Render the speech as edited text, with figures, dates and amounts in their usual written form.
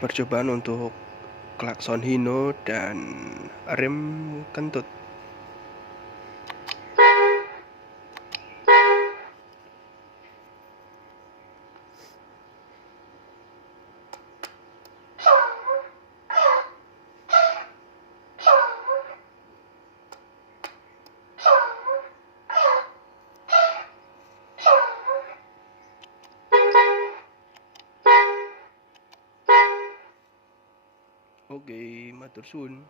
percobaan untuk klakson hino dan rem kentut. Oke, matur suwun.